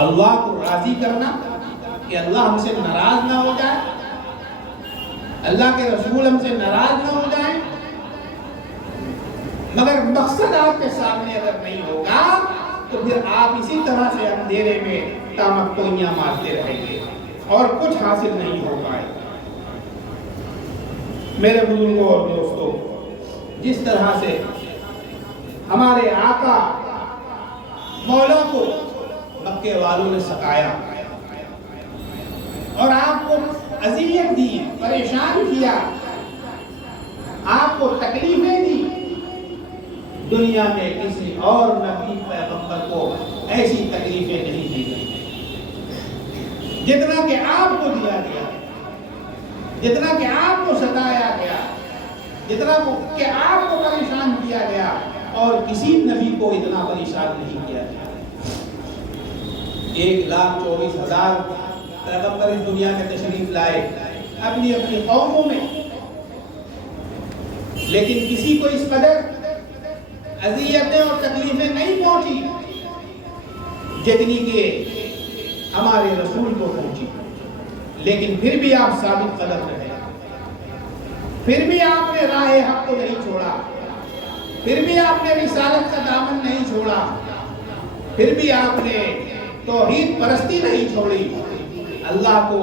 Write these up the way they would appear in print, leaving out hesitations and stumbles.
اللہ کو راضی کرنا کہ اللہ ہم سے ناراض نہ ہو جائے، اللہ کے رسول ہم سے ناراض نہ ہو جائیں، مگر مقصد آپ کے سامنے اگر نہیں ہوگا تو پھر آپ اسی طرح سے اندھیرے میں تامکوئیاں مارتے رہیں گے اور کچھ حاصل نہیں ہو پائے۔ میرے بزرگوں اور دوستوں، جس طرح سے ہمارے آقا مولا کو مکے والوں نے ستایا اور آپ کو اذیت دی، پریشان کیا، آپ کو تکلیفیں دی، دنیا میں کسی اور نبی پیغمبر کو ایسی تکلیفیں نہیں دی گئی جتنا کہ آپ کو دیا گیا، جتنا کہ آپ کو ستایا گیا، جتنا کہ آپ کو پریشان کیا گیا، اور کسی نبی کو اتنا پریشان نہیں کیا گیا۔ 1,24,000 پیغمبر اس دنیا میں تشریف لائے اپنی اپنی قوموں میں، لیکن کسی کو اس قدر اذیتیں اور تکلیفیں نہیں پہنچی جتنی کہ ہمارے رسول کو پہنچی، لیکن پھر بھی آپ ثابت قدم رہے، پھر بھی آپ نے راہ حق کو نہیں چھوڑا، پھر بھی آپ نے رسالت کا دامن نہیں چھوڑا، پھر بھی آپ نے توحید پرستی نہیں چھوڑی، اللہ کو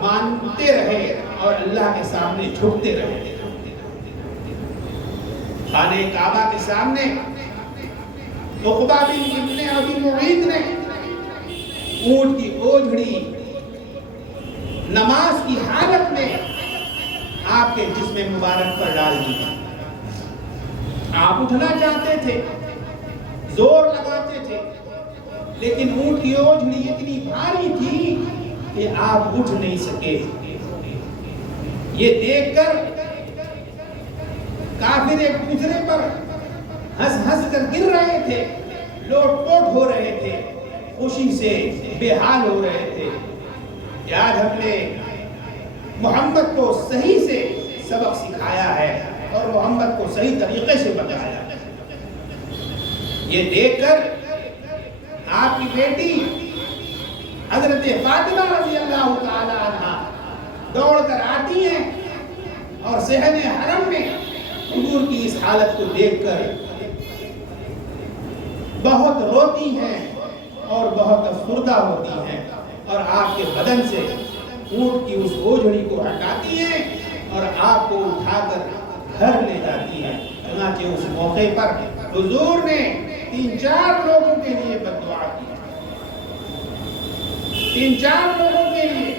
مانتے رہے اور اللہ کے سامنے جھکتے رہے۔ خانہ کعبہ کے سامنے عقبہ بن ابن ابی معیط نے اونٹ کی اوجھڑی نماز کی حالت میں آپ کے جسم مبارک پر ڈال دی۔ آپ اٹھنا چاہتے تھے، زور لگاتے تھے، لیکن اونٹ کی اوجھڑی اتنی بھاری تھی کہ آپ اٹھ نہیں سکے۔ یہ دیکھ کر کافر ایک دوسرے پر ہنس ہنس کر گر رہے تھے، لوٹ پوٹ ہو رہے تھے، خوشی سے بے حال ہو رہے تھے کہ آج ہم نے محمد کو صحیح سے سبق سکھایا ہے اور محمد کو صحیح طریقے سے بتایا۔ یہ دیکھ کر آپ کی بیٹی حضرت فاطمہ رضی اللہ تعالی عنہ دوڑ کر آتی ہیں اور صحن حرم میں حضور کی اس حالت کو دیکھ کر بہت روتی ہیں اور بہت افسردہ ہوتی ہیں، اور آپ کے بدن سے اونٹ کی اس اوجھڑی کو ہٹاتی ہیں اور آپ کو اٹھا کر گھر لے جاتی ہیں۔ چنانچہ اس موقع پر حضور نے 3-4 لوگوں کے لیے بد دعا کی، 3-4 لوگوں کے لیے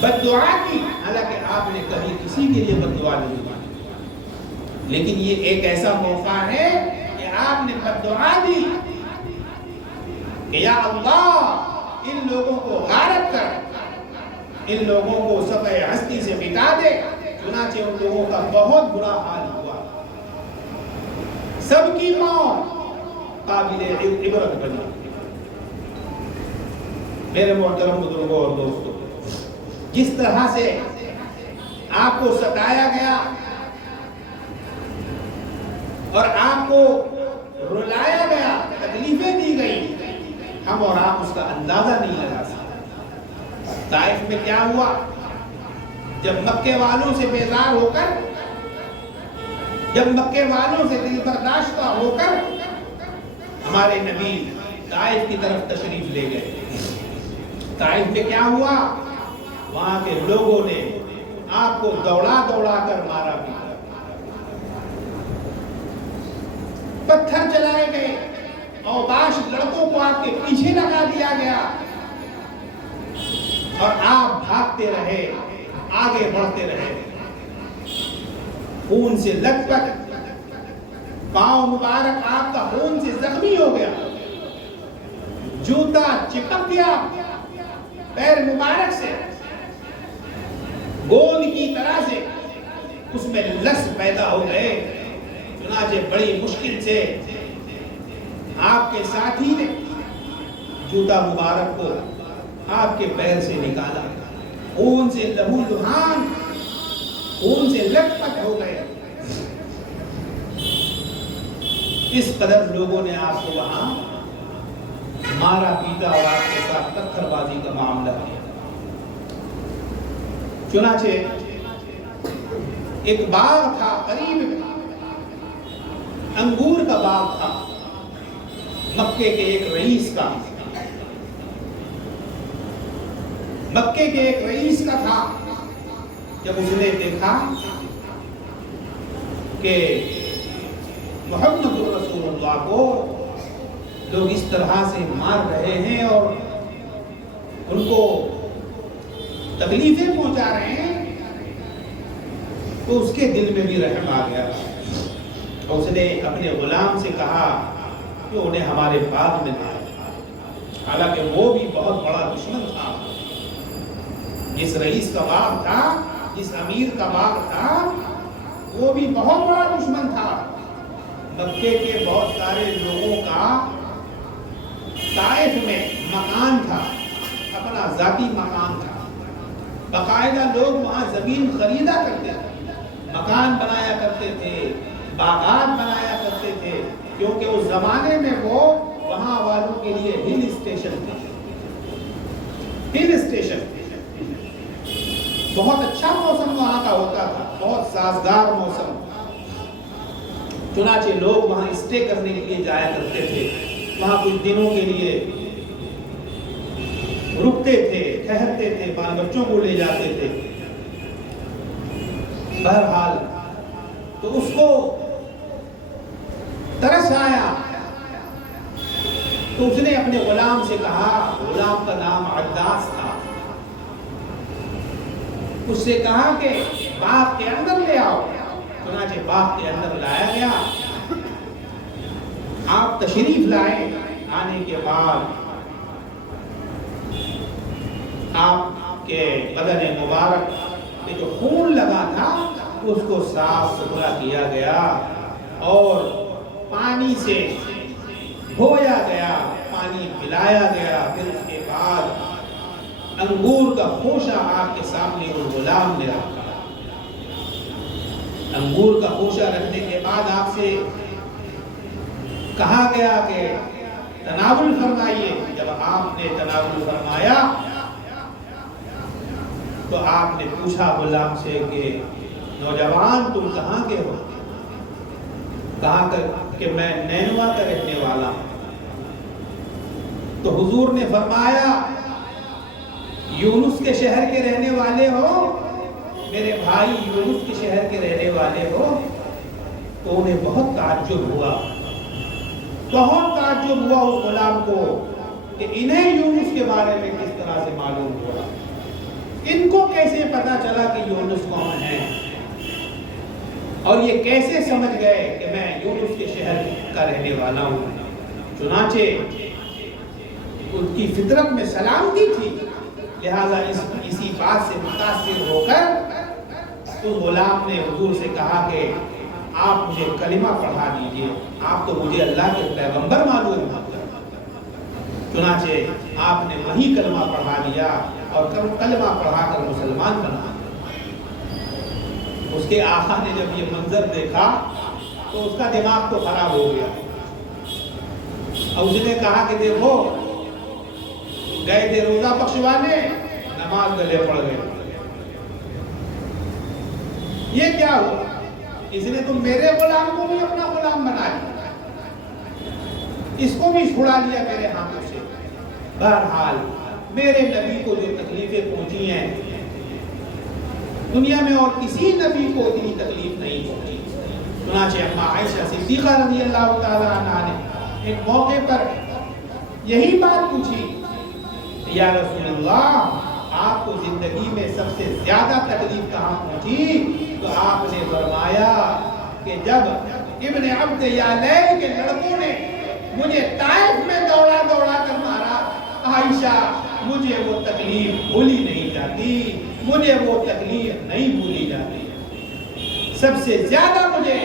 بد دعا کی، حالانکہ آپ نے کبھی کسی کے لیے بد دعا نہیں کی، لیکن یہ ایک ایسا موقع ہے کہ آپ نے بد دعا دی کہ یا اللہ ان لوگوں کو غارت کر، ان لوگوں کو سطح ہستی سے مٹا دے۔ چنانچہ ان لوگوں کا بہت برا حال ہوا، سب کی موت قابل عبرت بنی۔ میرے محترم بزرگوں اور دوستوں، جس طرح سے آپ کو ستایا گیا اور آپ کو رلایا گیا، تکلیفیں دی گئی، ہم اور آپ اس کا اندازہ نہیں لگا سکتے۔ طائف میں کیا ہوا؟ جب مکے والوں سے بیزار ہو کر، جب مکے والوں سے دل برداشتہ ہو کر ہمارے نبی طائف کی طرف تشریف لے گئے۔ طائف میں کیا ہوا؟ وہاں کے لوگوں نے آپ کو دوڑا دوڑا کر مارا بھی، پتھر چلائے گئے، اوباش لڑکوں کو آپ کے پیچھے لگا دیا گیا اور آپ بھاگتے رہے، آگے بڑھتے رہے، خون سے لت پت، پاؤں مبارک آپ کا خون سے زخمی ہو گیا، جوتا چپک گیا پیر مبارک سے، گوند کی طرح سے اس میں لس پیدا ہو گئے۔ چنانچہ بڑی مشکل سے آپ کے ساتھی نے جوتا مبارک کو آپ کے پیر سے نکالا، خون سے لہو لہان، خون سے لت پت ہو گئے۔ اس قدر لوگوں نے آپ کو وہاں مارا پیٹا اور آپ کے ساتھ پتھر بازی کا معاملہ کیا۔ چنانچہ ایک باغ تھا قریب میں، انگور کا باغ تھا مکے کے ایک رئیس کا، مکے کے ایک رئیس کا تھا۔ جب اس نے دیکھا کہ محمد رسول اللہ کو لوگ اس طرح سے مار رہے ہیں اور ان کو تکلیفیں پہنچا رہے ہیں، تو اس کے دل میں بھی رحم آ گیا اور اس نے اپنے غلام سے کہا کہ انہیں ہمارے باغ میں لاؤ۔ حالانکہ وہ بھی بہت بڑا دشمن تھا، جس رئیس کا باغ تھا، جس امیر کا باغ تھا، وہ بھی بہت بڑا دشمن تھا۔ مکے کے بہت سارے لوگوں کا طائف میں مکان تھا، اپنا ذاتی مکان تھا، باقاعدہ لوگ وہاں زمین خریدا کرتے تھے، مکان بنایا کرتے تھے، باغات بنایا کرتے تھے، کیونکہ اس زمانے میں وہ وہاں والوں کے لیے ہل اسٹیشن تھے، ہل اسٹیشن بہت اچھا موسم وہاں کا ہوتا تھا، بہت سازگار موسم۔ چنانچہ لوگ وہاں اسٹے کرنے کے لیے جایا کرتے تھے، وہاں کچھ دنوں کے لیے رکتے تھے، ٹھہرتے تھے، بال بچوں کو لے جاتے تھے۔ بہرحال تو اس کو ترس آیا، تو اس نے اپنے غلام سے کہا، غلام کا نام عداس تھا، اس سے کہا کہ باغ کے اندر لے آؤ۔ چنانچہ باغ کے اندر لایا گیا۔ آپ تشریف لائے، آنے کے بعد آپ کے بدن مبارک میں جو خون لگا تھا اس کو صاف ستھرا کیا گیا اور پانی سے دھویا گیا، پانی پلایا گیا۔ پھر اس کے بعد انگور کا خوشہ آپ کے سامنے وہ غلام نے رکھا۔ انگور کا خوشہ رکھنے کے بعد آپ سے کہا گیا کہ تناول فرمائیے۔ جب آپ نے تناول فرمایا تو آپ نے پوچھا غلام سے کہ نوجوان تم کہاں کے ہو؟ کہا کہ میں نینوا کا رہنے والا ہوں۔ تو حضور نے فرمایا یونس کے شہر کے رہنے والے ہو؟ میرے بھائی یونس کے شہر کے رہنے والے ہو؟ تو انہیں بہت تعجب ہوا، بہت تعجب ہوا اس غلام کو کہ انہیں یونس کے بارے میں کس طرح سے معلوم ہوا، ان کو کیسے پتا چلا کہ یونس کون ہے، اور یہ کیسے سمجھ گئے کہ میں یونس کے شہر کا رہنے والا ہوں۔ چنانچہ ان کی فطرت میں سلامتی تھی، لہذا اسی بات سے متاثر ہو کر اس غلام نے حضور سے کہا کہ آپ مجھے کلمہ پڑھا دیجئے، آپ تو مجھے اللہ کے پیغمبر معلوم ہیں۔ چنانچہ آپ نے وہی کلمہ پڑھا دیا اور کلمہ پڑھا کر مسلمان بنا۔ اس کے آقا نے جب یہ منظر دیکھا تو اس کا دماغ تو خراب ہو گیا، اور اس نے کہا کہ دیکھو گئے تھے روزہ بخشوانے، نماز گلے پڑ گئے، یہ کیا ہوا؟ اس نے تم میرے غلام کو بھی اپنا غلام بنا لیا، اس کو بھی چھڑا لیا میرے ہاتھوں سے۔ بہرحال میرے نبی کو جو تکلیفیں پہنچی ہیں دنیا میں اور کسی نبی کو اتنی تکلیف نہیں پہنچی۔ چنانچہ اما عائشہ صدیقہ رضی اللہ تعالی عنہا نے ایک موقع پر یہی بات پوچھی، یا رسول اللہ آپ کو زندگی میں سب سے زیادہ تکلیف کہاں پہنچی؟ تو آپ نے فرمایا کہ جب ابن عبد یالیل کے لڑکوں نے مجھے طائف میں دوڑا دوڑا کر مارا، عائشہ مجھے وہ تکلیف بھولی نہیں جاتی، مجھے وہ تکلیف نہیں بھولی جاتی۔ سب سے زیادہ مجھے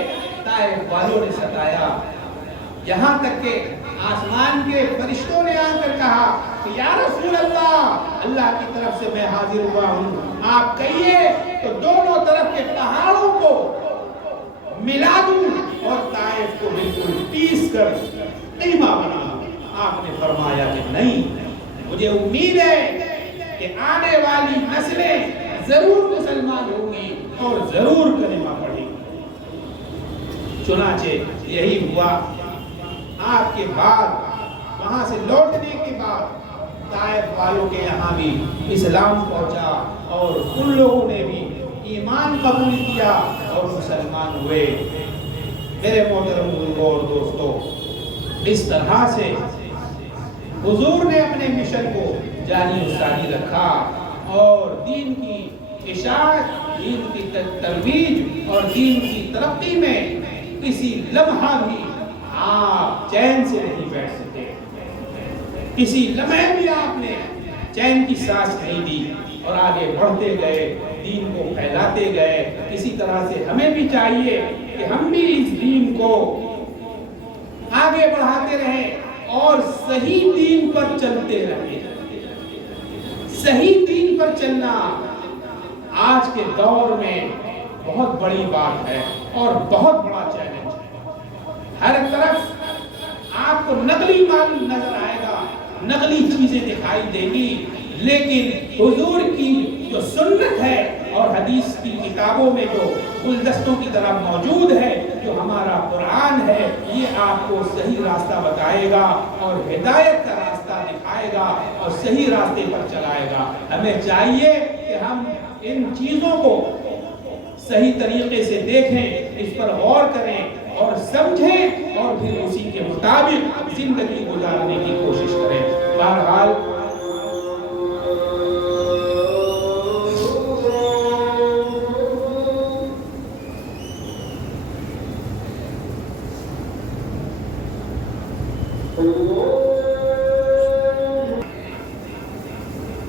طائف والوں نے ستایا، یہاں تک کہ آسمان کے فرشتوں نے آ کر کہا کہ یا رسول اللہ، اللہ کی طرف سے میں حاضر ہوا ہوں، آپ کہیے تو دونوں طرف کے پہاڑوں کو ملا دوں اور طائف کو بالکل پیس کر قیمہ بنا دوں۔ آپ نے فرمایا کہ نہیں، مجھے امید ہے کہ آنے والی نسلیں ضرور مسلمان ہوں گی اور ضرور کلمہ پڑھیں گی۔ چنانچہ یہی ہوا۔ آپ کے بعد وہاں سے لوٹنے کے بعد طائف والوں کے یہاں بھی اسلام پہنچا اور ان لوگوں نے بھی ایمان قبول کیا اور مسلمان ہوئے۔ میرے محترم بزرگوں اور دوستوں، اس طرح سے حضور نے اپنے مشن کو جاری و ساری رکھا اور دین کی اشاعت، دین کی ترویج اور دین کی ترقی میں کسی لمحہ بھی آپ چین سے نہیں بیٹھ سکے، کسی لمحے بھی آپ نے چین کی سانس نہیں دی اور آگے بڑھتے گئے، دین کو پھیلاتے گئے۔ اسی طرح سے ہمیں بھی چاہیے کہ ہم بھی اس دین کو آگے بڑھاتے رہیں اور صحیح دین پر چلتے رہیں۔ صحیح دین پر چلنا آج کے دور میں بہت بڑی بات ہے اور بہت بڑا چیلنج ہے۔ ہر طرف آپ کو نقلی مال نظر آئے گا، نقلی چیزیں دکھائی دے گی، لیکن حضور کی جو سنت ہے اور حدیث کی کتابوں میں جو گلدستوں کی طرح موجود ہے، جو ہمارا قرآن ہے، یہ آپ کو صحیح راستہ بتائے گا اور ہدایت کا راستہ دکھائے گا اور صحیح راستے پر چلائے گا۔ ہمیں چاہیے کہ ہم ان چیزوں کو صحیح طریقے سے دیکھیں، اس پر غور کریں اور سمجھیں اور پھر اسی کے مطابق زندگی گزارنے کی کوشش کریں۔ بہرحال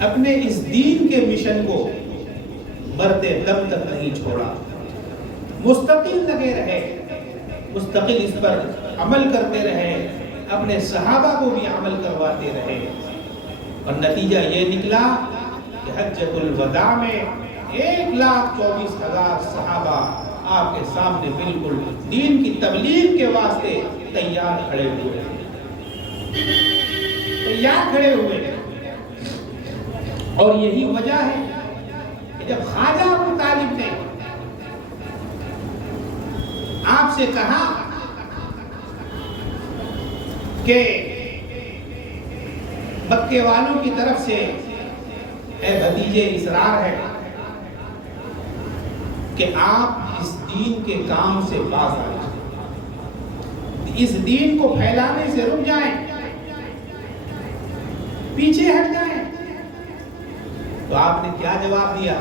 اپنے اس دین کے مشن کو مرتے دم تک نہیں چھوڑا، مستقل لگے رہے، مستقل اس پر عمل کرتے رہے، اپنے صحابہ کو بھی عمل کرواتے رہے، اور نتیجہ یہ نکلا کہ حجۃ الوداع میں 1,24,000 صحابہ آپ کے سامنے بالکل دین کی تبلیغ کے واسطے تیار کھڑے ہوئے، اور یہی وجہ ہے کہ جب خواجہ ابو طالب نے آپ سے کہا کہ مکے والوں کی طرف سے اے بھتیجے اسرار ہے کہ آپ اس دین کے کام سے باز آ جائیں، اس دین کو پھیلانے سے رک جائیں، پیچھے ہٹ جائیں، تو آپ نے کیا جواب دیا؟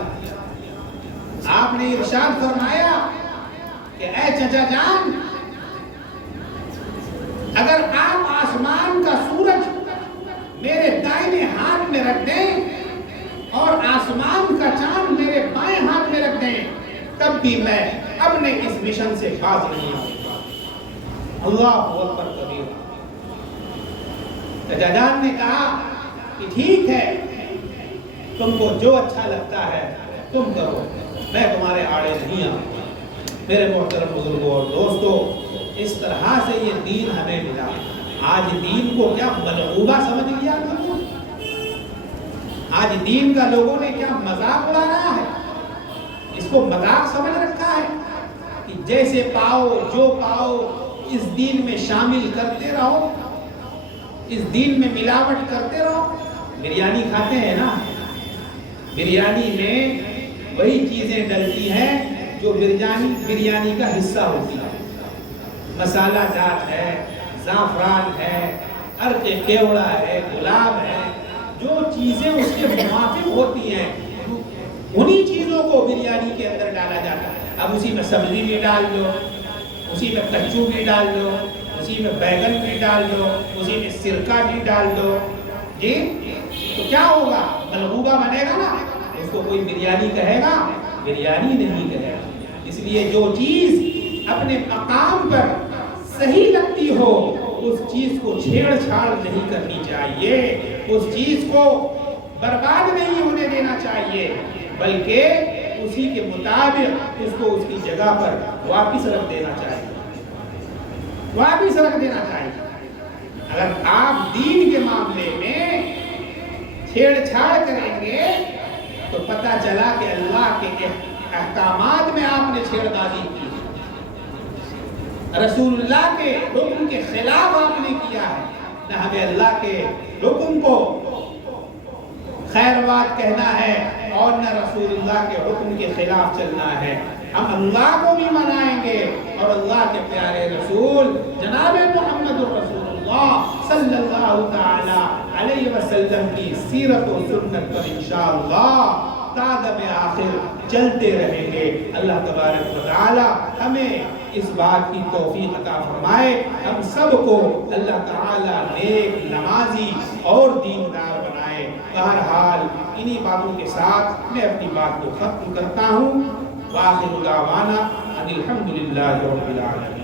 آپ نے ارشاد فرمایا کہ اے چچا جان، اگر آپ آسمان کا سورج میرے دائیں ہاتھ میں رکھ دیں اور آسمان کا چاند میرے بائیں ہاتھ میں رکھ دیں، تب بھی میں اپنے اس مشن سے باز نہیں آؤں گا۔ اللہ اکبر کبیر۔ چچا جان نے کہا کہ ٹھیک ہے، تم کو جو اچھا لگتا ہے تم کرو، میں تمہارے آڑے نہیں آؤں۔ میرے محترم بزرگوں اور دوستوں، اس طرح سے یہ دین ہمیں ملا۔ آج دین کو کیا ملعوبہ سمجھ لیا لوگوں نے؟ آج دین کا لوگوں نے کیا مذاق اڑا رہا ہے؟ اس کو مذاق سمجھ رکھا ہے کہ جیسے پاؤ جو پاؤ اس دین میں شامل کرتے رہو، اس دین میں ملاوٹ کرتے رہو۔ بریانی کھاتے ہیں نا، بریانی میں وہی چیزیں ڈلتی ہیں جو بریانی کا حصہ ہوتی ہے، مسالہ جات ہے، زعفران ہے، عرق کیوڑا ہے، گلاب ہے، جو چیزیں اس کے موافق ہوتی ہیں انہی چیزوں کو بریانی کے اندر ڈالا جاتا ہے۔ اب اسی میں سبزی بھی ڈال دو، اسی میں کچو بھی ڈال دو، اسی میں بیگن بھی ڈال دو، اسی میں سرکہ بھی ڈال دو، جی تو کیا ہوگا؟ ملعوبہ بنے گا نا، اس کو کوئی بریانی کہے گا؟ بریانی نہیں کہے گا۔ اس لیے جو چیز اپنے مقام پر صحیح لگتی ہو اس چیز کو چھیڑ چھاڑ نہیں کرنی چاہیے، اس چیز کو برباد نہیں ہونے دینا چاہیے، بلکہ اسی کے مطابق اس کو اس کی جگہ پر واپس رکھ دینا چاہیے، واپس رکھ دینا چاہیے۔ اگر آپ دین کے معاملے میں چھیڑ چھاڑ کریں گے تو پتہ چلا کہ اللہ کے احکامات میں آپ نے چھیڑ بازی کی، رسول اللہ کے حکم کے خلاف آپ نے کیا ہے۔ نہ ہمیں اللہ کے حکم کو خیر بات کہنا ہے اور نہ رسول اللہ کے حکم کے خلاف چلنا ہے۔ ہم اللہ کو بھی منائیں گے اور اللہ کے پیارے رسول جناب محمد رسول اللہ صلی اللہ تعالی علیہ وسلم کی سیرت و سنت پر انشاءاللہ قادم آخر چلتے رہیں گے۔ اللہ تبارک و تعالی ہمیں اس بات کی توفیق عطا فرمائے، ہم سب کو اللہ تعالی نیک نمازی اور دیندار بنائے۔ بہرحال انہی باتوں کے ساتھ میں اپنی بات کو ختم کرتا ہوں۔ وآخر دعوانا ان الحمدللہ رب العالمین۔